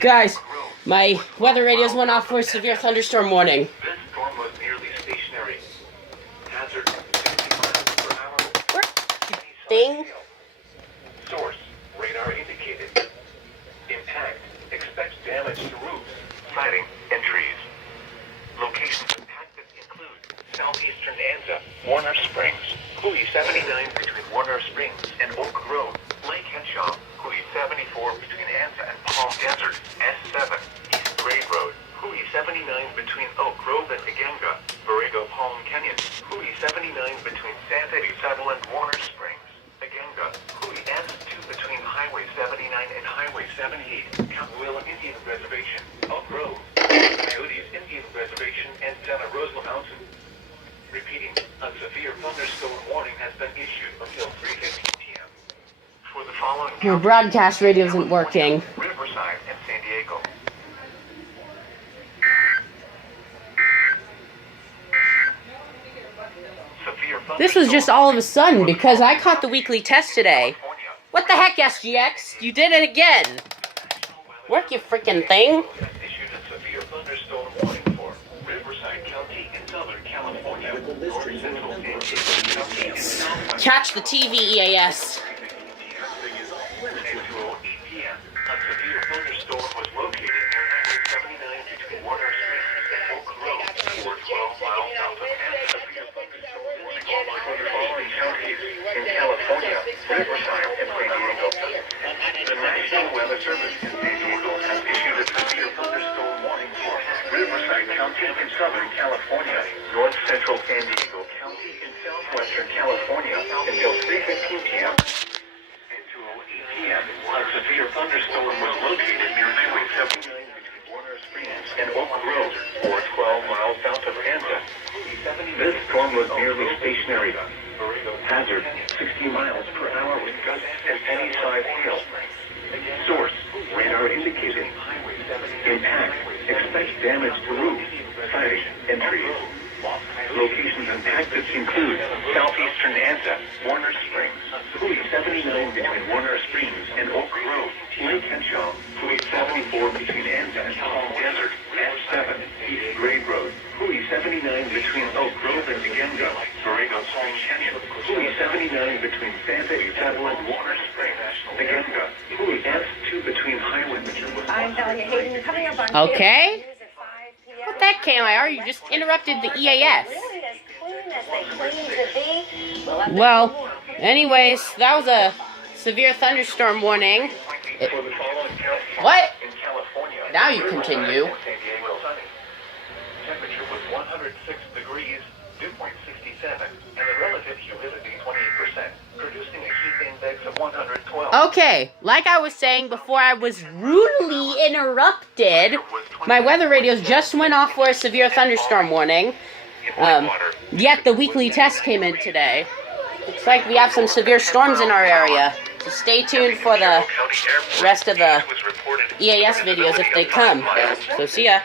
Guys, my weather radios went off for a severe thunderstorm warning. This storm was nearly stationary. Hazard 50 miles per hour. Ding. Source, radar indicated. Impact, expect damage to roofs, siding, and trees. Locations impacted include southeastern Anza, Warner Springs, Coulee 79 between Warner Springs and Oak Grove, Lake Henshaw, Coulee 74 between Anza and Palm Desert, S7, East Grade Road, Coulee 79 between Oak Grove and Igenga, Borrego Palm Canyon, Coulee 79 between Santa Isabel and Warner Springs, Igenga, Coulee S2 between Highway 79 and Highway 78, Capuilla Indian Reservation, Oak Grove, Coyotes Indian Reservation, and Santa Rosa Mountain. Repeating, a severe thunderstorm warning has been issued until 3:15 p.m. For the following Your broadcast radio isn't working. Riverside and San Diego. This was just all of a sudden because I caught the weekly test today. What the heck, SGX? You did it again. Work your freaking thing. Issued a severe thunderstorm warning for Riverside County in Southern California, North Central San Diego County, and Southwest. Catch the TV, EAS. At 2:08 p.m., a severe thunderstorm was located near Highway 79 between Warner Springs and Oak Grove, or 12 miles south of Anza. Severe thunderstorm warning for the following counties in California, Riverside, and San Diego. The National Weather Service in San Diego has issued a severe thunderstorm warning for Riverside County in Southern California, North Central San Diego County in Southwestern California until 3:15 p.m. p.m. A severe thunderstorm was located near Highway 79 between Warner Springs and Oak Grove, or 12 miles south of Anza. This storm was nearly stationary. Hazard 60 miles per hour with gusts and penny-sized hail. Source, radar indicated. Impact, expect damage to roofs, siding, and trees. Locations impacted include southeastern Anza, Warner Springs, Coulee 79 between Warner Springs and Oak Grove, Lake Henshaw, Coulee 74 between Anza and Palm Desert, S7, East Grade Road, Coulee 79 between Oak Grove and Igenga, Borrego Palm Canyon, Coulee 79 between Santa Isabel and Warner Springs, Igenga, Coulee S2 between Highway. I'm Dahlia Hayden, coming up on Okay. What the heck, KMIR? You just interrupted the EAS. Well, anyways, that was a severe thunderstorm warning. What? Now you continue. Temperature was 106 degrees, dew point 67, and the relative humidity 28%, producing a heat index of 112. Okay, like I was saying before I was rudely interrupted, my weather radios just went off for a severe thunderstorm warning. Yet the weekly test came in today. Looks like we have some severe storms in our area. So stay tuned for the rest of the EAS videos if they come. So see ya.